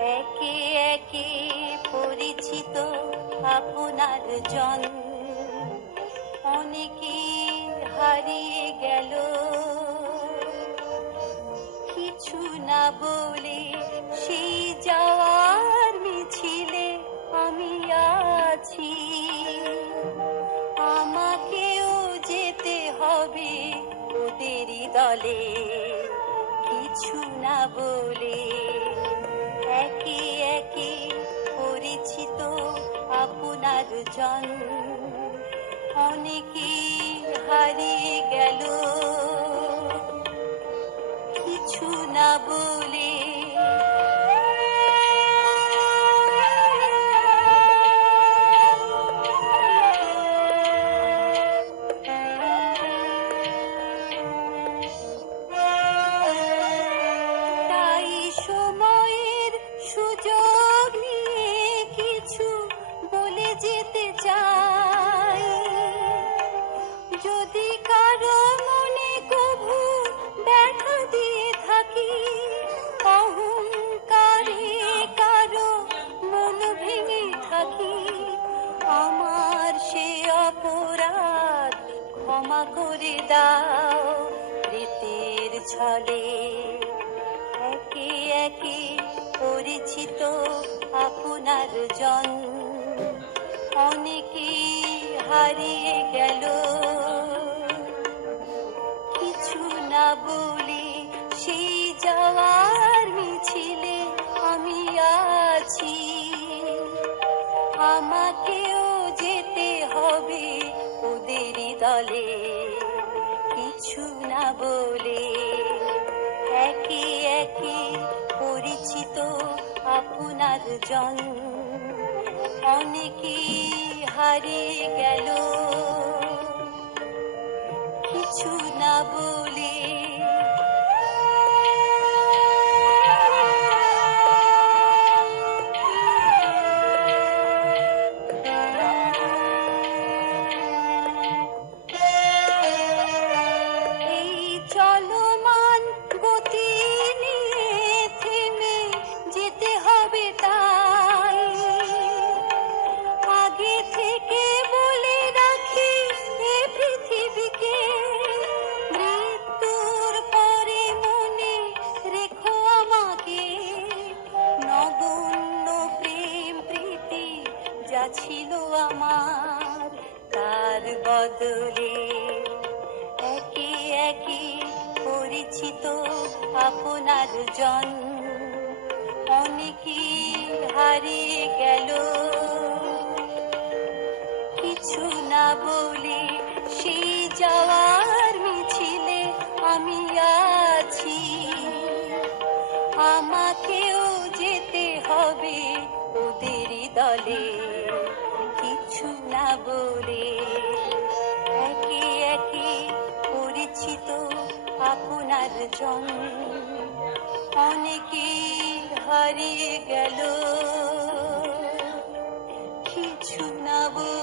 একে একে পরিচিত আপনার জন অনেকে হারিয়ে গেল, কিছু না বলে সেই যাওয়ার মিছিলে আমি আছি। আমাকেও যেতে হবে ওদেরই দলে, কিছু না বলে। একে একে পরিচিত আপনার জন অনেকে হারিয়ে গেল, কিছু না বলে। তাই সময়ের সুযোগ নিয়ে কিছু বলে যেতে চাই। যদি কারো মনে কভু ব্যথা দিয়ে থাকি, অহংকারে কারো মন ভেঙে থাকি, আমার সে অপরাধ ক্ষমা করে দাও প্রীতির ছলে। একে একে পরিচিত আপনার জন অনেকে হারিয়ে গেল, কিছু না বলে সেই যাওয়ার মিছিলে আমি আছি। আমাকেও যেতে হবে ওদেরই দলে, কিছু না বলে। একে একে পরিচিত আপনার জন অনেকে হারিয়ে গেল, কিছু না বলে। এই চলমান গতি নিয়ে থেমে যেতে হবে তাই। আগে থেকে বলে রাখি এ পৃথিবীকে, মৃত্যুর পরে মনে রেখো আমাকে। নগণ্য প্রেম প্রীতি যা ছিল আমার, তার বদলে একে একে পরিচিত আপনার জন অনেকে হারিয়ে গেল, কিছু না বলে সেই যাওয়ার মিছিলে আমি আছি। আমাকেও যেতে হবে ওদেরই দলে, কিছু না বলে। একে একে পরিচিত আপনার জন অনেকে হারিয়ে গেল, কিছু না বলে।